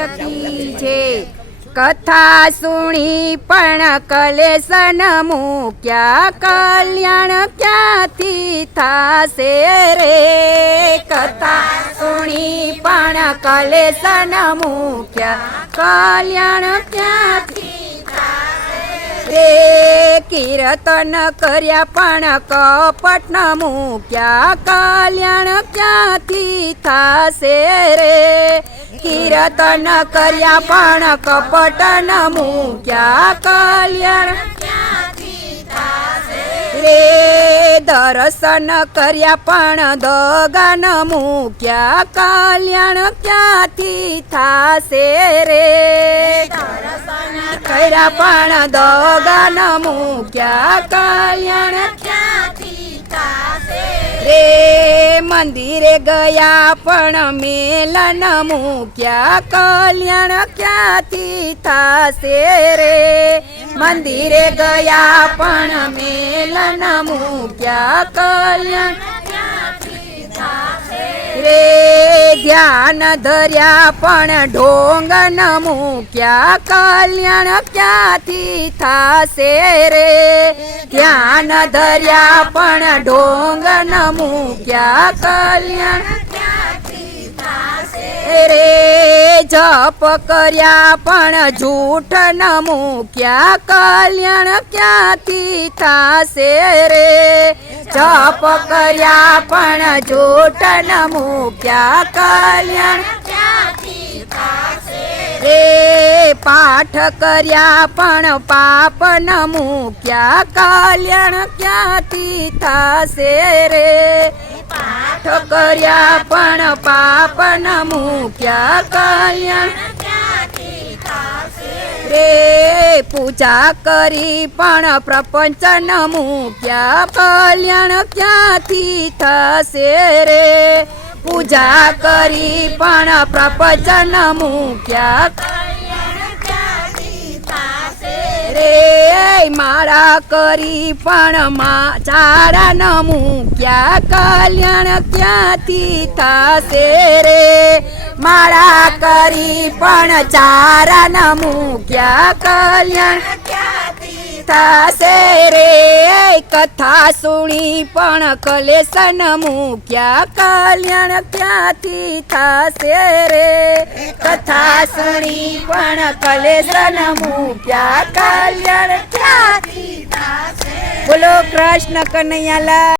લખી છે કથા સુણી પણ કલેશન મૂક્યા, કલ્યાણ ક્યાંથી થાશે રે? કથા સુણી પણ કલેશન મૂક્યા, કલ્યાણ ક્યાંથી રે? કીર્તન કર્યા પણ કપટ ન મૂક્યા, કલ્યાણ ક્યાંથી થાશે રે? કીર્તન કર્યા પણ કપટ ન મૂક્યા કલ્યાણ. રે દર્શન કર્યા પણ દગન મૂક્યા કલ્યાણ. ક્યાંથી થાશે રે? કર્યા પણ દગન મૂક્યા કલ્યાણ. રે મંદિરે ગયા પણ મેલન મૂક્યા કલ્યાણ ક્યાંથી થશે રે? મંદિરે ગયા પણ મેલન મૂક્યા કલ્યાણ રે? ધ્યાન ધર્યા પણ ઢોંગ ન મૂક્યા કલ્યાણ ક્યાંથી થશે રે? ધ્યાન ધર્યા પણ ઢોંગ ન મૂક્યા કલ્યાણ. રે જપ કર્યા પણ જૂઠ ન મૂક્યા કલ્યાણ ક્યાંથી થશે રે? જપ કર્યા પણ જૂઠ ન મૂક્યા કલ્યાણ. રે પાઠ કર્યા પણ પાપ ન મૂક્યા. કલ્યાણ ક્યાંથી થશે રે? પાઠ કર્યા પણ પાપ ન મૂક્યા. કલ્યાણ રે? પૂજા કરી પણ પ્રપંચ ન મૂક્યા. કલ્યાણ ક્યાંથી થશે રે? પૂજા કરી, પણ પ્રપચન મૂક્યા રે માળા કરી, પણ મા ચારા ન મૂક્યા. કલ્યાણ ક્યાંથી થશે રે? માળા કરી, પણ ચારા ન મૂક્યા. કલ્યાણ થશે રે કથા સુણી પણ કલેશન મૂક્યા, કલ્યાણ ક્યાંથી થશે રે? કથા સુણી પણ કલેશન મૂક્યા, કલ્યાણ ક્યાંથી બોલો કૃષ્ણ કનૈયાલા